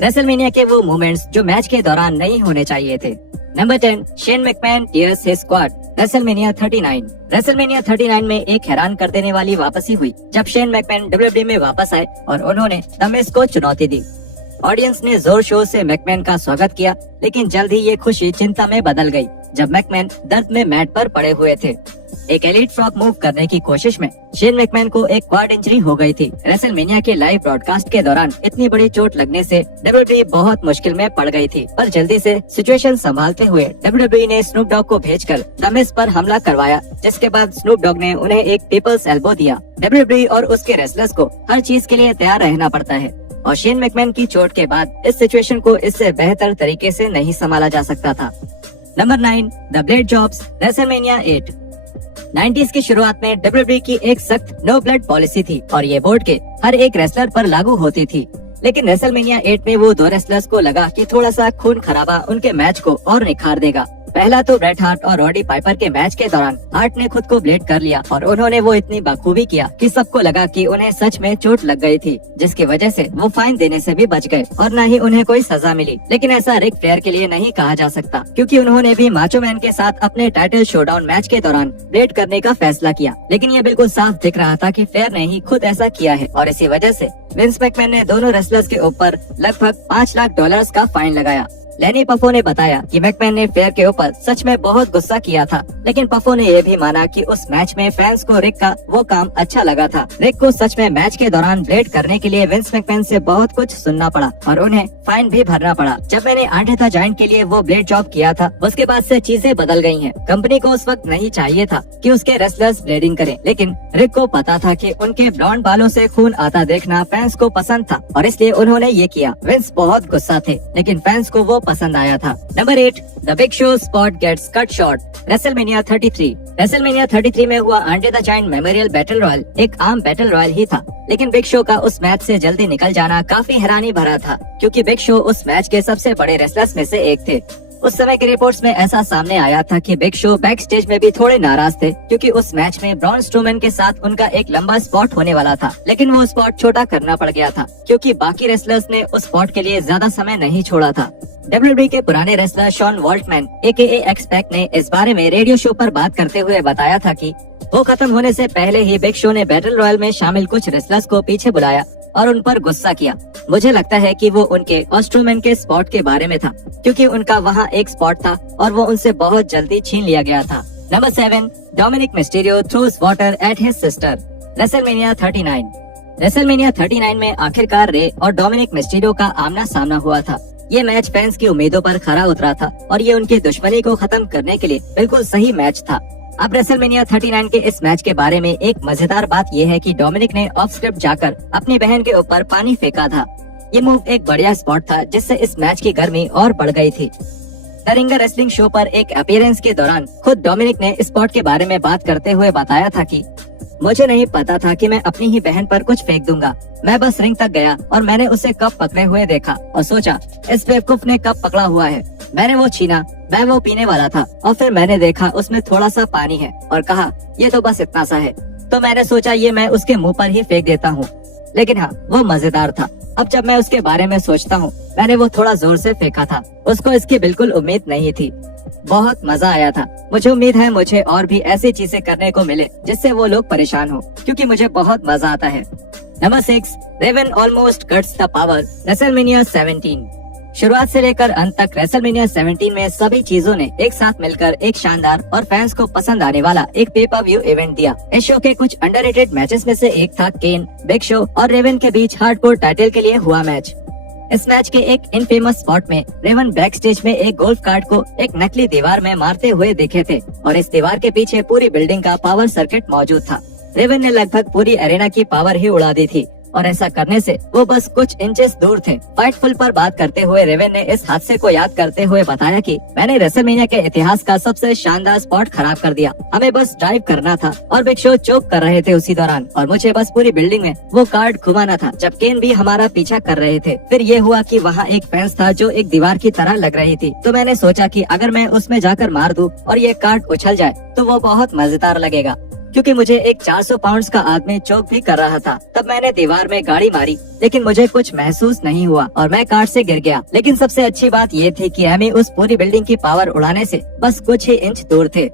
WrestleMania के वो moments जो मैच के दौरान नहीं होने चाहिए थे। Number 10, Shane McMahon tears his squad. WrestleMania 39। WrestleMania 39 में एक हैरान कर देने वाली वापसी हुई जब शेन मैकमैन डब्ल्यूडब्ल्यूई में वापस आए और उन्होंने द मिज को चुनौती दी। ऑडियंस ने जोर शोर से मैकमैन का स्वागत किया, लेकिन जल्द ही ये खुशी चिंता में बदल गई जब मैकमैन दर्द में मैट पर पड़े हुए थे। एक एलीट फ्रॉग मूव करने की कोशिश में शेन मैकमैन को एक क्वाड इंजरी हो गई थी। रेसलमेनिया के लाइव ब्रॉडकास्ट के दौरान इतनी बड़ी चोट लगने से डब्ल्यूडब्ल्यूई बहुत मुश्किल में पड़ गई थी, पर जल्दी से सिचुएशन संभालते हुए डब्ल्यूडब्ल्यूई ने स्नूप डॉग को भेजकर द मिज पर हमला करवाया, जिसके बाद स्नूप डॉग ने उन्हें एक पीपल्स एल्बो दिया। डब्ल्यूडब्ल्यूई और उसके रेसलर्स को हर चीज के लिए तैयार रहना पड़ता है और शेन मैकमैन की चोट के बाद इस सिचुएशन को इससे बेहतर तरीके से नहीं संभाला जा सकता था। Number 9, the blade jobs. WrestleMania 8। 90s की शुरुआत में डब्ल्यूडब्ल्यूई की एक सख्त नो ब्लड पॉलिसी थी और ये बोर्ड के हर एक रेसलर पर लागू होती थी। लेकिन रेसलमेनिया 8 में वो दो रेसलर्स को लगा कि थोड़ा सा खून खराबा उनके मैच को और निखार देगा। पहला तो ब्रेट हार्ट और रॉडी पाइपर के मैच के दौरान हार्ट ने खुद को ब्लेड कर लिया और उन्होंने वो इतनी बखूबी किया कि सबको लगा कि उन्हें सच में चोट लग गई थी, जिसकी वजह से वो फाइन देने से भी बच गए और न ही उन्हें कोई सजा मिली। लेकिन ऐसा रिक फ्लेयर के लिए नहीं कहा जा सकता, क्योंकि उन्होंने भी माचो मैन के साथ अपने टाइटल शोडाउन मैच के दौरान ब्लेड करने का फैसला किया। लेकिन ये बिल्कुल साफ दिख रहा था कि फ्लेयर ने ही खुद ऐसा किया है और इसी वजह से विंस मैकमैन ने दोनों रेसलर्स के ऊपर लगभग $5 लाख का फाइन लगाया। लेनी पफो ने बताया कि मैकमैन ने फ्लेयर के ऊपर सच में बहुत गुस्सा किया था, लेकिन पफो ने यह भी माना कि उस मैच में फैंस को रिक का वो काम अच्छा लगा था। रिक को सच में मैच के दौरान ब्लेड करने के लिए विंस मैकमैन से बहुत कुछ सुनना पड़ा और उन्हें फाइन भी भरना पड़ा। जब मैंने आंटे द जायंट के लिए वो ब्लेड जॉब किया था, उसके बाद से चीजें बदल गई हैं। कंपनी को उस वक्त नहीं चाहिए था कि उसके रेसलर्स ब्लेडिंग करें, लेकिन रिक को पता था कि उनके ब्लॉन्ड बालों से खून आता देखना फैंस को पसंद था और इसलिए उन्होंने ये किया। विंस बहुत गुस्सा थे, लेकिन फैंस को वो पसंद आया था। Number 8, the Big Show spot gets cut short. WrestleMania 33। WrestleMania 33 में हुआ Andre the Giant Memorial Battle Royal एक आम बैटल रॉयल ही था, लेकिन बिग शो का उस मैच से जल्दी निकल जाना काफी हैरानी भरा था, क्योंकि बिग शो उस मैच के सबसे बड़े रेसलर्स में से एक थे। उस समय की रिपोर्ट्स में ऐसा सामने आया था कि बिग शो बैक स्टेज में भी थोड़े नाराज थे, क्योंकि उस मैच में ब्रॉन स्ट्रोमैन के साथ उनका एक लंबा स्पॉट होने वाला था, लेकिन वो स्पॉट छोटा करना पड़ गया था क्योंकि बाकी रेसलर्स ने उस स्पॉट के लिए ज्यादा समय नहीं छोड़ा था। डब्ल्यूडब्ल्यूई के पुराने रेसलर शॉन वॉल्टमैन AKA एक्स-पैक ने इस बारे में रेडियो शो पर बात करते हुए बताया था कि वो खत्म होने से पहले ही बिग शो ने बैटल रॉयल में शामिल कुछ रेसलर्स को पीछे बुलाया और उन पर गुस्सा किया। मुझे लगता है कि वो उनके ऑस्ट्रोमैन के स्पॉट के बारे में था, क्योंकि उनका वहाँ एक स्पॉट था और वो उनसे बहुत जल्दी छीन लिया गया था। Number 7, Dominik Mysterio throws water at his sister. WrestleMania 39। WrestleMania 39 में आखिरकार रे और डोमिनिक मिस्टीरियो का आमना सामना हुआ था। ये मैच फैंस की उम्मीदों पर खरा उतरा था और ये उनकी दुश्मनी को खत्म करने के लिए बिल्कुल सही मैच था। अब रेसलमेनिया 39 के इस मैच के बारे में एक मजेदार बात यह है कि डोमिनिक ने ऑफ स्क्रिप्ट जाकर अपनी बहन के ऊपर पानी फेंका था। ये मूव एक बढ़िया स्पॉट था, जिससे इस मैच की गर्मी और बढ़ गई थी। द रिंगर रेसलिंग शो पर एक अपीयरेंस के दौरान खुद डोमिनिक ने स्पॉट के बारे में बात करते हुए बताया था कि मुझे नहीं पता था कि मैं अपनी ही बहन पर कुछ फेंक दूंगा। मैं बस रिंग तक गया और मैंने उसे कप पकड़े हुए देखा और सोचा इस बेवकूफ ने कप पकड़ा हुआ है। मैंने वो छीना, मैं वो पीने वाला था और फिर मैंने देखा उसमें थोड़ा सा पानी है और कहा ये तो बस इतना सा है, तो मैंने सोचा ये मैं उसके मुंह पर ही फेंक देता हूँ। लेकिन हाँ, वो मजेदार था। अब जब मैं उसके बारे में सोचता हूँ, मैंने वो थोड़ा जोर से फेंका था। उसको इसकी बिल्कुल उम्मीद नहीं थी। बहुत मजा आया था। मुझे उम्मीद है मुझे और भी ऐसी चीजें करने को मिले जिससे वो लोग परेशान हो, क्योंकि मुझे बहुत मजा आता है। Number 6, Raven almost gets the power. WrestleMania 17। शुरुआत से लेकर अंत तक रेसलमेनिया 17 में सभी चीजों ने एक साथ मिलकर एक शानदार और फैंस को पसंद आने वाला एक पेपर व्यू इवेंट दिया। इस शो के कुछ अंडररेटेड मैचेस में से एक था केन, बिग शो और रेवन के बीच हार्डकोर टाइटल के लिए हुआ मैच। इस मैच के एक इनफेमस स्पॉट में रेवन बैक स्टेज में एक गोल्फ कार्ट को एक नकली दीवार में मारते हुए दिखे थे और इस दीवार के पीछे पूरी बिल्डिंग का पावर सर्किट मौजूद था। रेवन ने लगभग पूरी एरेना की पावर ही उड़ा दी थी और ऐसा करने से वो बस कुछ इंचेस दूर थे। फाइटफुल पर बात करते हुए रेवन ने इस हादसे को याद करते हुए बताया कि मैंने रेसलमेनिया के इतिहास का सबसे शानदार स्पॉट खराब कर दिया। हमें बस ड्राइव करना था और बिग शो चोक कर रहे थे उसी दौरान और मुझे बस पूरी बिल्डिंग में वो कार्ड घुमाना था जब केन भी हमारा पीछा कर रहे थे। फिर ये हुआ कि वहाँ एक फेंस था जो एक दीवार की तरह लग रही थी, तो मैंने सोचा कि अगर मैं उसमें जाकर मार दूं और ये कार्ड उछल जाए तो वो बहुत मजेदार लगेगा, क्योंकि मुझे एक 400 पाउंड्स का आदमी चोक भी कर रहा था। तब मैंने दीवार में गाड़ी मारी, लेकिन मुझे कुछ महसूस नहीं हुआ और मैं कार से गिर गया। लेकिन सबसे अच्छी बात ये थी कि एमी उस पूरी बिल्डिंग की पावर उड़ाने से बस कुछ ही इंच दूर थे।